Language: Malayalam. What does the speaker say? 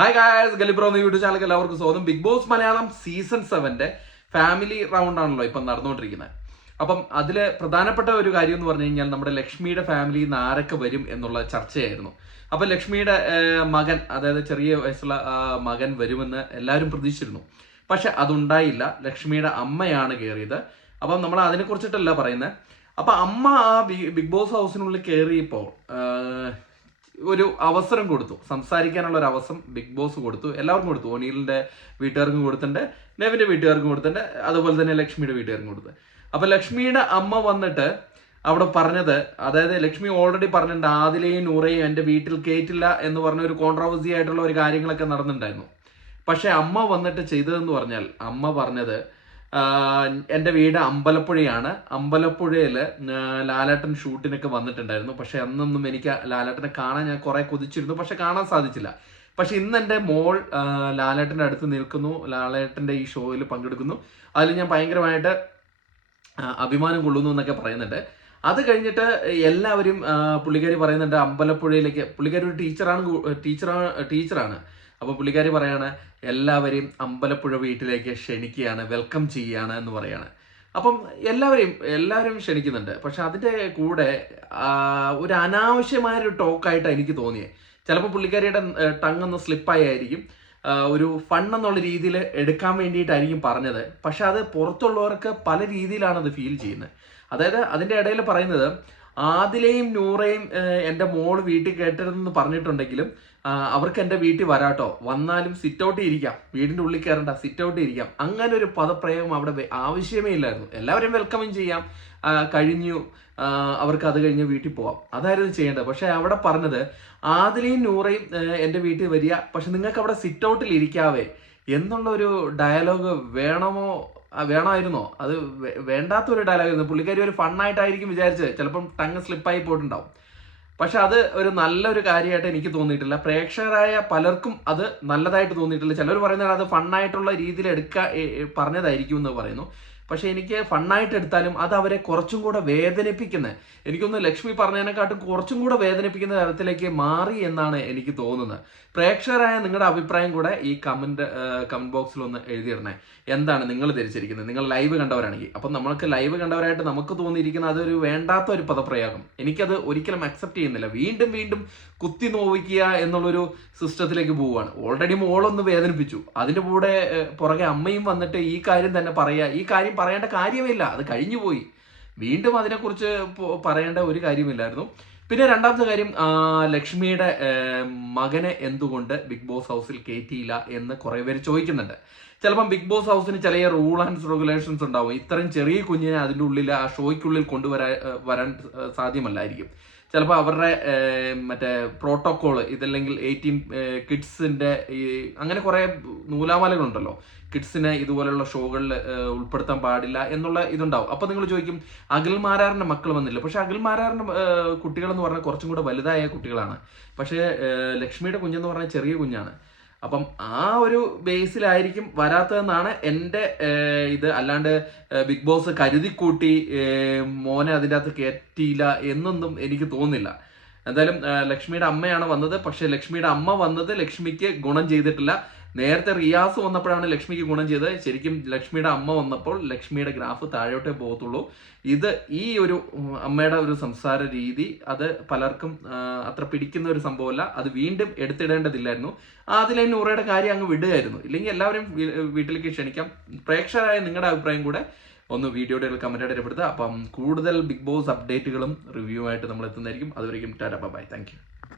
ഹായ് ഗായ്സ്, ഗലിബ്രോ എന്ന യൂട്യൂബ് ചാനലിലേക്ക് എല്ലാവർക്കും സ്വാഗതം. Bigg Boss Malayalam season 7 family round ആണല്ലോ ഇപ്പം നടന്നുകൊണ്ടിരിക്കുന്നത്. അപ്പം അതില് പ്രധാനപ്പെട്ട ഒരു കാര്യം എന്ന് പറഞ്ഞു കഴിഞ്ഞാൽ നമ്മുടെ ലക്ഷ്മിയുടെ ഫാമിലിയിൽ നിന്ന് ആരൊക്കെ വരും എന്നുള്ള ചർച്ചയായിരുന്നു. അപ്പൊ ലക്ഷ്മിയുടെ മകൻ, അതായത് ചെറിയ വയസ്സുള്ള മകൻ വരുമെന്ന് എല്ലാവരും പ്രതീക്ഷിച്ചിരുന്നു. പക്ഷെ അതുണ്ടായില്ല. ലക്ഷ്മിയുടെ അമ്മയാണ് കയറിയത്. അപ്പം നമ്മൾ അതിനെ കുറിച്ചിട്ടല്ല പറയുന്നത്. അപ്പൊ അമ്മ ആ ബിഗ് ബോസ് ഹൗസിനുള്ളിൽ കയറിയപ്പോൾ ഒരു അവസരം കൊടുത്തു, സംസാരിക്കാനുള്ള ഒരു അവസരം ബിഗ് ബോസ് കൊടുത്തു, എല്ലാവർക്കും കൊടുത്തു. ഒനീലിന്റെ വീട്ടുകാർക്കും കൊടുത്തിട്ടുണ്ട്, നെവിന്റെ വീട്ടുകാർക്കും കൊടുത്തിട്ടുണ്ട്, അതുപോലെ തന്നെ ലക്ഷ്മിയുടെ വീട്ടുകാർക്കും കൊടുത്തു. അപ്പൊ ലക്ഷ്മിയുടെ അമ്മ വന്നിട്ട് അവിടെ പറഞ്ഞത്, അതായത് ലക്ഷ്മി ഓൾറെഡി പറഞ്ഞിട്ടുണ്ട് ആദിലയും നൂറയും എന്റെ വീട്ടിൽ കയറ്റില്ല എന്ന് പറഞ്ഞ ഒരു കോൺട്രവേഴ്സി ആയിട്ടുള്ള ഒരു കാര്യങ്ങളൊക്കെ നടന്നിട്ടുണ്ടായിരുന്നു. പക്ഷെ അമ്മ വന്നിട്ട് ചെയ്തതെന്ന് പറഞ്ഞാൽ, അമ്മ പറഞ്ഞത് എൻ്റെ വീട് അമ്പലപ്പുഴയാണ്. അമ്പലപ്പുഴയില് ലാലേട്ടൻ ഷൂട്ടിനൊക്കെ വന്നിട്ടുണ്ടായിരുന്നു. പക്ഷെ അന്നൊന്നും എനിക്ക് ലാലേട്ടനെ കാണാൻ ഞാൻ കുറെ കൊതിച്ചിരുന്നു, പക്ഷെ കാണാൻ സാധിച്ചില്ല. പക്ഷെ ഇന്ന് എൻ്റെ മോൾ ലാലേട്ടൻ്റെ അടുത്ത് നിൽക്കുന്നു, ലാലേട്ടൻ്റെ ഈ ഷോയിൽ പങ്കെടുക്കുന്നു. അതിൽ ഞാൻ ഭയങ്കരമായിട്ട് അഭിമാനം കൊള്ളുന്നു എന്നൊക്കെ പറയുന്നുണ്ട്. അത് കഴിഞ്ഞിട്ട് എല്ലാവരും പുള്ളിക്കാരി പറയുന്നുണ്ട് അമ്പലപ്പുഴയിലേക്ക്. പുള്ളിക്കാരി ഒരു ടീച്ചറാണ്. അപ്പൊ പുള്ളിക്കാരി പറയാണ് എല്ലാവരെയും അമ്പലപ്പുഴ വീട്ടിലേക്ക് ക്ഷണിക്കുകയാണ്, വെൽക്കം ചെയ്യാണ് എന്ന് പറയാണ്. അപ്പം എല്ലാവരും ക്ഷണിക്കുന്നുണ്ട്. പക്ഷെ അതിന്റെ കൂടെ ഒരു അനാവശ്യമായൊരു ടോക്കായിട്ട് എനിക്ക് തോന്നിയത്. ചിലപ്പോൾ പുള്ളിക്കാരിയുടെ ടങ് ഒന്ന് സ്ലിപ്പായിരിക്കും, ഒരു ഫൺ എന്നുള്ള രീതിയിൽ എടുക്കാൻ വേണ്ടിയിട്ടായിരിക്കും പറഞ്ഞത്. പക്ഷെ അത് പുറത്തുള്ളവർക്ക് പല രീതിയിലാണ് അത് ഫീൽ ചെയ്യുന്നത്. അതായത് അതിന്റെ ഇടയിൽ പറയുന്നത് ആദിലയും നൂറയും എൻ്റെ മോള് വീട്ടിൽ കേട്ടതെന്ന് പറഞ്ഞിട്ടുണ്ടെങ്കിലും അവർക്ക് എൻ്റെ വീട്ടിൽ വരാട്ടോ, വന്നാലും സിറ്റ് ഔട്ട് ഇരിക്കാം, വീടിൻ്റെ ഉള്ളിൽ കയറണ്ട, സിറ്റ് ഔട്ട് ഇരിക്കാം. അങ്ങനെ ഒരു പദപ്രയോഗം അവിടെ ആവശ്യമേ ഇല്ലായിരുന്നു. എല്ലാവരും വെൽക്കമിങ് ചെയ്യാം, കഴിഞ്ഞു, അവർക്ക് അത് കഴിഞ്ഞ് വീട്ടിൽ പോവാം, അതായിരുന്നു ചെയ്യേണ്ടത്. പക്ഷെ അവിടെ പറഞ്ഞത് ആദിലയും നൂറയും എൻ്റെ വീട്ടിൽ വരിക, പക്ഷെ നിങ്ങൾക്ക് അവിടെ സിറ്റ് ഔട്ടിൽ ഇരിക്കാവേ എന്നുള്ള ഒരു ഡയലോഗ് വേണമായിരുന്നോ? അത് വേണ്ടാത്തൊരു ഡയലോഗായിരുന്നു. പുള്ളിക്കാരി ഒരു ഫണ്ണായിട്ടായിരിക്കും വിചാരിച്ചത്, ചിലപ്പം ടങ് സ്ലിപ്പായി പോയിട്ടുണ്ടാവും. പക്ഷെ അത് ഒരു നല്ലൊരു കാര്യമായിട്ട് എനിക്ക് തോന്നിയിട്ടില്ല. പ്രേക്ഷകരായ പലർക്കും അത് നല്ലതായിട്ട് തോന്നിയിട്ടില്ല. ചിലർ പറയുന്നത് അത് ഫണ്ണായിട്ടുള്ള രീതിയിൽ പറഞ്ഞതായിരിക്കും എന്ന് പറയുന്നു. പക്ഷെ എനിക്ക് ഫണ്ണായിട്ട് എടുത്താലും അത് അവരെ കുറച്ചും കൂടെ വേദനിപ്പിക്കുന്നത്, എനിക്കൊന്ന് ലക്ഷ്മി പറഞ്ഞതിനെക്കാട്ടും കുറച്ചും കൂടെ വേദനിപ്പിക്കുന്ന തരത്തിലേക്ക് മാറി എന്നാണ് എനിക്ക് തോന്നുന്നത്. പ്രേക്ഷകരായ നിങ്ങളുടെ അഭിപ്രായം കൂടെ ഈ കമന്റ് ബോക്സിൽ ഒന്ന് എഴുതിയിടണേ. എന്താണ് നിങ്ങൾ ധരിച്ചിരിക്കുന്നത്? നിങ്ങൾ ലൈവ് കണ്ടവരാണെങ്കിൽ. അപ്പം നമ്മൾക്ക് ലൈവ് കണ്ടവരായിട്ട് നമുക്ക് തോന്നിയിരിക്കുന്ന അതൊരു വേണ്ടാത്ത ഒരു പദപ്രയോഗം. എനിക്കത് ഒരിക്കലും അക്സെപ്റ്റ് ചെയ്യുന്നില്ല. വീണ്ടും കുത്തി നോവിക്കുക എന്നുള്ളൊരു സിസ്റ്റത്തിലേക്ക് പോവുകയാണ്. ഓൾറെഡി മോളൊന്ന് വേദനിപ്പിച്ചു, അതിന്റെ കൂടെ പുറകെ അമ്മയും വന്നിട്ട് ഈ കാര്യം തന്നെ പറയുക. ഈ കാര്യം പറയേണ്ട കാര്യമില്ല, അത് കഴിഞ്ഞു പോയി. വീണ്ടും അതിനെക്കുറിച്ച് പറയേണ്ട ഒരു കാര്യമില്ലായിരുന്നു. പിന്നെ രണ്ടാമത്തെ കാര്യം, ലക്ഷ്മിയുടെ മകനെ എന്തുകൊണ്ട് ബിഗ് ബോസ് ഹൗസിൽ കയറ്റിയില്ല എന്ന് കുറെ പേര് ചോദിക്കുന്നുണ്ട്. ചിലപ്പം ബിഗ് ബോസ് ഹൗസിന് ചില റൂൾ ആൻഡ് റെഗുലേഷൻസ് ഉണ്ടാവും. ഇത്രയും ചെറിയ കുഞ്ഞിനെ അതിൻ്റെ ഉള്ളിൽ, ആ ഷോയ്ക്കുള്ളിൽ വരാൻ സാധ്യമല്ലായിരിക്കും. ചിലപ്പോൾ അവരുടെ മറ്റേ പ്രോട്ടോക്കോള് ഇതല്ലെങ്കിൽ 18 കിഡ്സിന്റെ അങ്ങനെ കുറെ നൂലാമാലകളുണ്ടല്ലോ, കിഡ്സിനെ ഇതുപോലെയുള്ള ഷോകളിൽ ഉൾപ്പെടുത്താൻ പാടില്ല എന്നുള്ള ഇതുണ്ടാവും. അപ്പൊ നിങ്ങൾ ചോദിക്കും അഖിൽമാരാറിന്റെ മക്കൾ വന്നില്ല. പക്ഷെ അഖിൽമാരാറിന്റെ കുട്ടികൾ എന്ന് പറഞ്ഞാൽ കുറച്ചും കൂടെ വലുതായ കുട്ടികളാണ്. പക്ഷേ ലക്ഷ്മിയുടെ കുഞ്ഞെന്ന് പറഞ്ഞാൽ ചെറിയ കുഞ്ഞാണ്. അപ്പം ആ ഒരു ബേസിലായിരിക്കും വരാത്തതെന്നാണ് എൻ്റെ ഇത്. അല്ലാണ്ട് ബിഗ് ബോസ് കരുതിക്കൂട്ടി മോനെ അതിൻ്റെ അകത്ത് കയറ്റിയില്ല എന്നൊന്നും എനിക്ക് തോന്നുന്നില്ല. എന്തായാലും ലക്ഷ്മിയുടെ അമ്മയാണ് വന്നത്. പക്ഷെ ലക്ഷ്മിയുടെ അമ്മ വന്നത് ലക്ഷ്മിക്ക് ഗുണം ചെയ്തിട്ടില്ല. നേരത്തെ റിയാസ് വന്നപ്പോഴാണ് ലക്ഷ്മിക്ക് ഗുണം ചെയ്തത്. ശരിക്കും ലക്ഷ്മിയുടെ അമ്മ വന്നപ്പോൾ ലക്ഷ്മിയുടെ ഗ്രാഫ് താഴോട്ടേ പോകത്തുള്ളൂ. ഈ ഒരു അമ്മയുടെ ഒരു സംസാര രീതി അത് പലർക്കും അത്ര പിടിക്കുന്ന ഒരു സംഭവമല്ല. അത് വീണ്ടും എടുത്തിടേണ്ടതില്ലായിരുന്നു. അതിലെ നൂറയുടെ കാര്യം അങ്ങ് വിടുകയായിരുന്നു. ഇല്ലെങ്കിൽ എല്ലാവരും വീട്ടിലേക്ക് ക്ഷണിക്കാം. പ്രേക്ഷകരായ നിങ്ങളുടെ അഭിപ്രായം കൂടെ ഒന്ന് വീഡിയോയുടെ കമന്റായിട്ട് രേഖപ്പെടുത്തുക. അപ്പം കൂടുതൽ ബിഗ് ബോസ് അപ്ഡേറ്റുകളും റിവ്യൂ ആയിട്ട് നമ്മൾ എത്തുന്നതായിരിക്കും. അതുവരെയും ടാറ്റാ ബൈ, താങ്ക് യു.